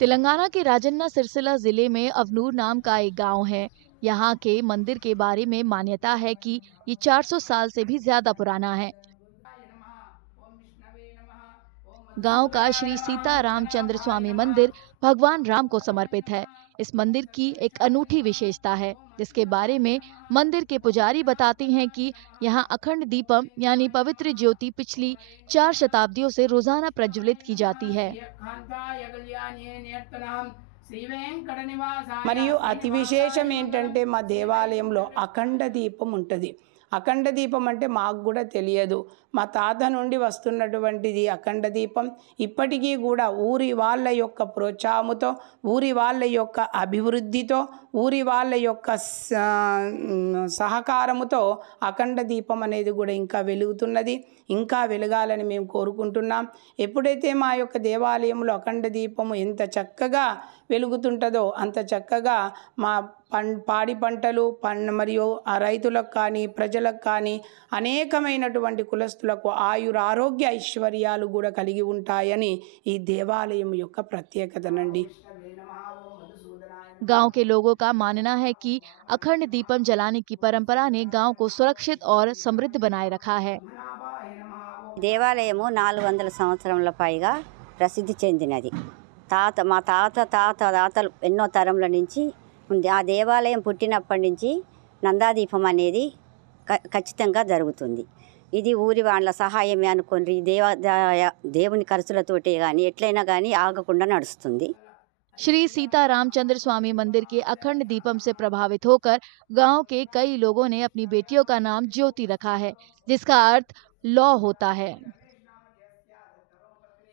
तेलंगाना के राजन्ना सिरसिला जिले में अवनूर नाम का एक गांव है। यहाँ के मंदिर के बारे में मान्यता है कि ये 400 साल से भी ज्यादा पुराना है। गांव का श्री सीता रामचंद्र स्वामी मंदिर भगवान राम को समर्पित है। इस मंदिर की एक अनूठी विशेषता है, जिसके बारे में मंदिर के पुजारी बताते हैं कि यहाँ अखंड दीपम यानी पवित्र ज्योति पिछली 4 शताब्दियों से रोजाना प्रज्वलित की जाती है। మరియు అతి విశేషం ఏంటంటే మా దేవాలయంలో అఖండ దీపం ఉంటుంది. అఖండ దీపం అంటే మాకు కూడా తెలియదు. మా తాత నుండి వస్తున్నటువంటిది అఖండ దీపం. ఇప్పటికీ కూడా ఊరి వాళ్ళ యొక్క ప్రోత్సాహముతో, ఊరి వాళ్ళ యొక్క అభివృద్ధితో, ఊరి వాళ్ళ యొక్క సహకారముతో అఖండ దీపం అనేది కూడా ఇంకా వెలుగుతున్నది. ఇంకా వెలగాలని మేము కోరుకుంటున్నాం. ఎప్పుడైతే మా యొక్క దేవాలయంలో అఖండ దీపము ఎంత చక్కగా వెలుగుతుంటుందో అంత చక్కగా మా పాడి పంటలు మరియు ఆ రైతులకు కానీ ప్రజలకు కానీ అనేకమైనటువంటి కులస్తులకు ఆయురారోగ్య ఐశ్వర్యాలు కూడా కలిగి ఉంటాయని ఈ దేవాలయం యొక్క ప్రత్యేకతనండి. गांव के लोगों का मानना है कि अखंड दीपम जलाने की परंपरा ने गांव को सुरक्षित और समृद्ध बनाए रखा है। దేవాలయము 400 సంవత్సరముల పైగా ప్రసిద్ధి చెందినది. మా తాతలు ఎన్నో తరముల నుంచి ఉంది. ఆ దేవాలయం పుట్టినప్పటి నుంచి నందాదీపం అనేది ఖచ్చితంగా జరుగుతుంది. ఇది ఊరి వాళ్ళ సహాయమే అనుకోండి, దేవుని ఖర్చులతోటే కానీ ఎట్లయినా కానీ ఆగకుండా నడుస్తుంది. श्री सीता रामचंद्र स्वामी मंदिर के अखंड दीपम से प्रभावित होकर गांव के कई लोगों ने अपनी बेटियों का नाम ज्योति रखा है, जिसका अर्थ लौ होता है।